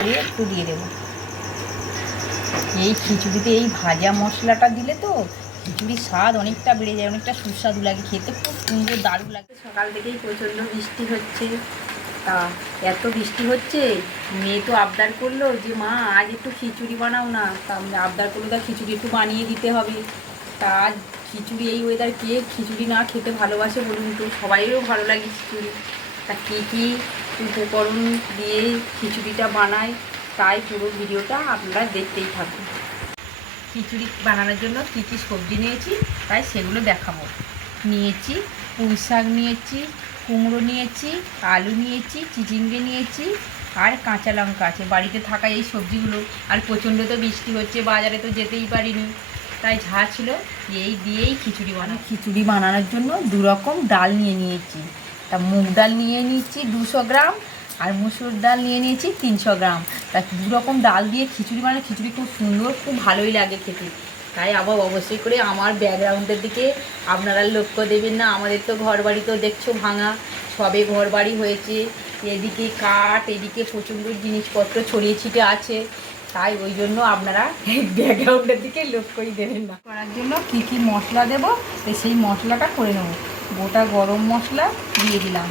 দিয়ে একটু দিয়ে দেবো। এই খিচুড়িতে এই ভাজা মশলাটা দিলে তো খিচুড়ির স্বাদ অনেকটা বেড়ে যায়, অনেকটা সুস্বাদু লাগে, খেতে খুব সুন্দর, দারুণ লাগে। সকাল থেকেই প্রচণ্ড বৃষ্টি হচ্ছে। তা এত বৃষ্টি হচ্ছে, মেয়ে তো আবদার করল যে, মা, আজ একটু খিচুড়ি বানাও না। তা আমি আবদার করল তা খিচুড়ি একটু বানিয়ে দিতে হবে। তা আজ খিচুড়ি, এই ওয়েদার কে খিচুড়ি না খেতে ভালোবাসে বলুন তো? সবাইও ভালো লাগে খিচুড়ি। তা কী কী উপকরণ দিয়ে খিচুড়িটা বানাই, তাই পুরো ভিডিওটা আপনারা দেখতেই থাকুন। খিচুড়ি বানানোর জন্য কী কী সবজি নিয়েছি, তাই সেগুলো দেখাবো। নিয়েছি পুঁই শাক নিয়েছি, কুমড়ো নিয়েছি, আলু নিয়েছি, চিচিঙ্গে নিয়েছি, আর কাঁচা লঙ্কা আছে। বাড়িতে থাকা এই সবজিগুলো, আর প্রচণ্ড তো বৃষ্টি হচ্ছে, বাজারে তো যেতেই পারিনি। তাই ঝা ছিল, এই দিয়েই খিচুড়ি বানানো খিচুড়ি বানানোর জন্য দুরকম ডাল নিয়ে নিয়েছি। তা মুগ ডাল নিয়ে নিয়েছি দুশো গ্রাম আর মুসুর ডাল নিয়ে নিয়েছি তিনশো গ্রাম। তা দু রকম ডাল দিয়ে খিচুড়ি বানালে খিচুড়ি খুব সুন্দর, খুব ভালোই লাগে খেতে। তাই আবার অবশ্যই করে আমার ব্যাকগ্রাউন্ডের দিকে আপনারা লক্ষ্য দেবেন না, আমাদের তো ঘর বাড়ি তো দেখছ ভাঙা, সবে ঘর বাড়ি হয়েছে। এদিকে কাঠ, এদিকে প্রচণ্ড জিনিসপত্র ছড়িয়ে ছিটে আছে। তাই ওই জন্য আপনারা ব্যাকগ্রাউন্ডের দিকে লক্ষ্যই দেবেন না। করার জন্য কি কি মশলা দেবো সেই মশলাটা করে নেব। গোটা গরম মশলা দিয়ে দিলাম।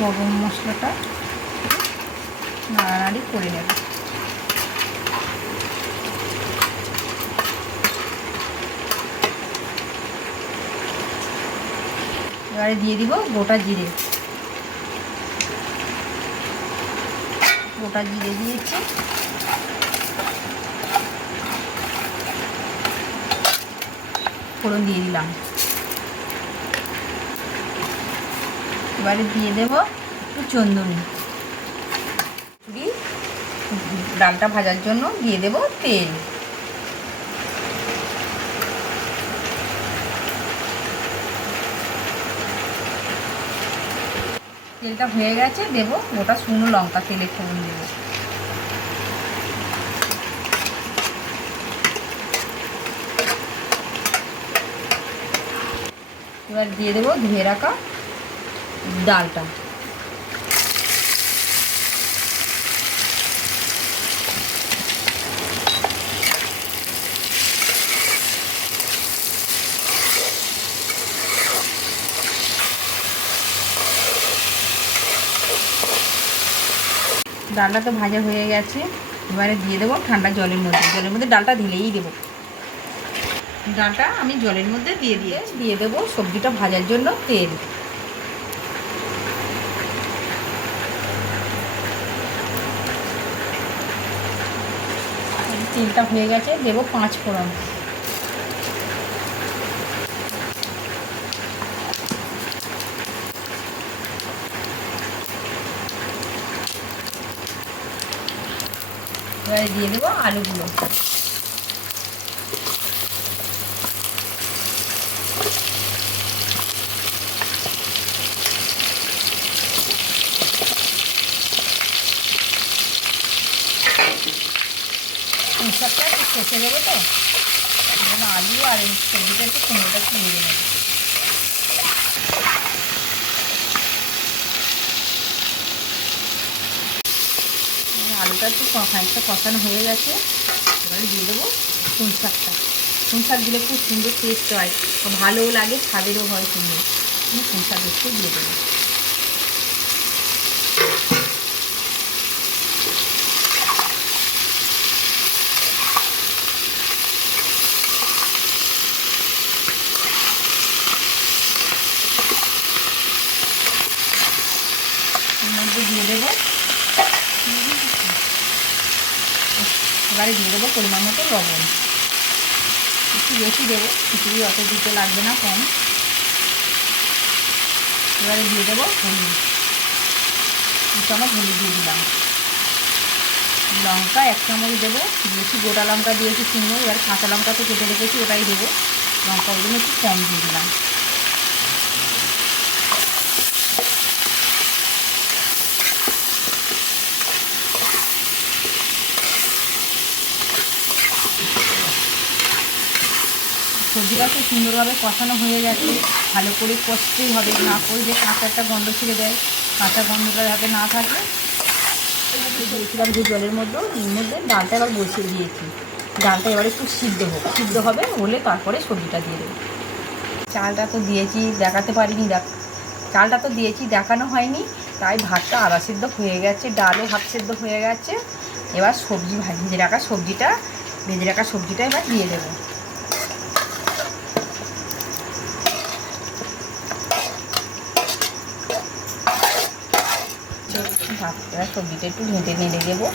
গরম মশলাটা নাড়ানাড়ি করে নেব। এবারে দিয়ে দিব গোটা জিরে। গোটা জিরে দিয়েছি। ফোড়ন দিয়ে দিলাম। এবারে দিয়ে দেব একটু চন্দনী ডালটা ভাজার জন্য দিয়ে দেব তেল। তেলটা হয়ে গেছে, দেব গোটা শুকনো লঙ্কা তেলে ফোড়ন দেবো। এবার দিয়ে দেবো ধুয়ে রাখা ডালটা। ডালটা তো ভাজা হয়ে গেছে। এবারে দিয়ে দেবো ঠান্ডা জলের মধ্যে। জলের মধ্যে ডালটা দিলেই দেবো। ডালটা আমি জলের মধ্যে দিয়ে দিয়ে দিয়ে দেবো সবজিটা ভাজার জন্য তেল। তেলটা হয়ে গেছে দেব পাঁচ ফোড়ন। এবারে দিয়ে দেবো আলুগুলো। একটু দেবো তো? আলু আর এই সবজিটা একটু কুমড়োটা একটু ভেজে আলুটা একটু খানিকটা কষানো হয়ে গেছে, এবারে দিয়ে দেবো পুঁই শাকটা। শাক দিলে খুব সুন্দর টেস্ট হয়, ভালোও লাগে, স্বাদেরও হয় সুন্দর। পুঁই শাক একটু দিয়ে দেবো এর মধ্যে দিয়ে দেবো এবারে দিয়ে দেবো পরিমাণ মতো লবণ। একটু বেশি দেবো, খিচুড়ি অত দিতে লাগবে না কম। এবারে দিয়ে দেবো হলুদ। দু চামচ হলুদ দিয়ে দিলাম। লঙ্কা এক চামচ দেবো, দিয়েছি গোটা লঙ্কা, দিয়েছি শুকনো এবার কাঁচা লঙ্কা তো কেটে রেখেছি, ওটাই দেবো। লঙ্কা ওই জন্য একটু কম দিয়ে দিলাম। সবজিটা খুব সুন্দরভাবে কষানো হয়ে গেছে, ভালো করে কষতেই হবে, না করলে কাঁচা একটা গন্ধ ছেড়ে দেয়, কাঁচা গন্ধটা যাতে না থাকে। দিয়েছিলাম যে জলের মধ্যে মধ্যে ডালটা এবার বসিয়ে দিয়েছি। ডালটা এবার একটু সিদ্ধ হোক, সিদ্ধ হবে হলে তারপরে সবজিটা দিয়ে দেবো। চালটা তো দিয়েছি, দেখাতে পারিনি, দেখ চালটা তো দিয়েছি, দেখানো হয়নি, তাই ভাতটা আধা সিদ্ধ হয়ে গেছে, ডালও হাফ সিদ্ধ হয়ে গেছে। এবার সবজি ভেজে রাখা সবজিটা, ভেজে রাখা সবজিটা এবার দিয়ে দেবো। ভাত সবজিটা একটু ঘেঁটে নেড়ে দেবো।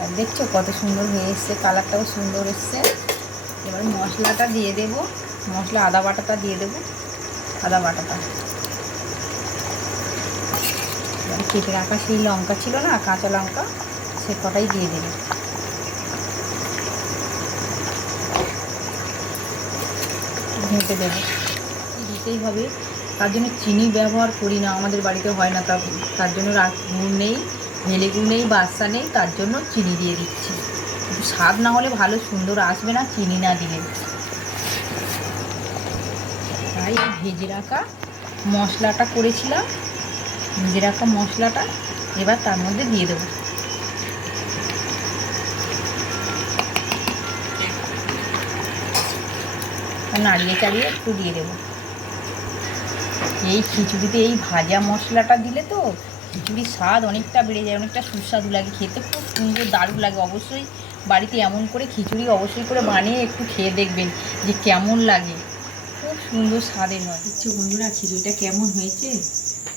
আর দেখছ কত সুন্দর হয়ে এসছে, কালারটাও সুন্দর এসছে। এবার মশলাটা দিয়ে দেব, মশলা আদা বাটাটা দিয়ে দেবো, আদা বাটাটা। কেটে রাখা সেই লঙ্কা ছিল না, কাঁচা লঙ্কা, সে কটাই দিয়ে দেবে। ঘেঁটে দেবো। দিতেই হবে। তার জন্য চিনি ব্যবহার করি না, আমাদের বাড়িতে হয় না তা তার জন্য গুড় নেই ভেলে গুড় নেই বাদশা নেই, তার জন্য চিনি দিয়ে দিচ্ছি। স্বাদ না হলে ভালো সুন্দর আসবে না চিনি না দিলে। তাই ভেজে রাখা মশলাটা করেছিলাম। ভেজে রাখা মশলাটা এবার তার মধ্যে দিয়ে দেবো। নাড়িয়ে চাড়িয়ে একটু দিয়ে দেবো। এই খিচুড়িতে এই ভাজা মশলাটা দিলে তো খিচুড়ির স্বাদ অনেকটা বেড়ে যায়, অনেকটা সুস্বাদু লাগে, খেতে খুব সুন্দর, দারুণ লাগে। অবশ্যই বাড়িতে এমন করে খিচুড়ি অবশ্যই করে বানিয়ে একটু খেয়ে দেখবেন যে কেমন লাগে। খুব সুন্দর স্বাদের হয়। দেখছ বন্ধুরা, খিচুড়িটা কেমন হয়েছে?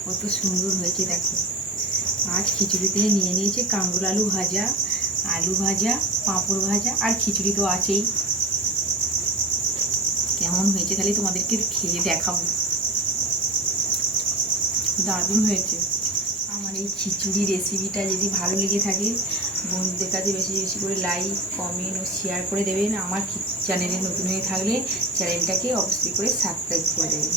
কত সুন্দর হয়েছে, দেখো। আজ খিচুড়িতে নিয়ে নিয়েছে কাঙ্গুর আলু ভাজা আলু ভাজা, পাঁপড় ভাজা আর খিচুড়ি তো আছেই। কেমন হয়েছে তাহলে তোমাদেরকে খেয়ে দেখাবো। দারুণ হয়েছে। আমার এই খিচুড়ি রেসিপিটা যদি ভালো লেগে থাকে, বন্ধুদের কাছে বেশি বেশি করে লাইক কমেন্ট ও শেয়ার করে দেবেন। আমার চ্যানেলে নতুন হয়ে থাকলে চ্যানেলটাকে অবশ্যই করে সাবস্ক্রাইব করে দেবেন।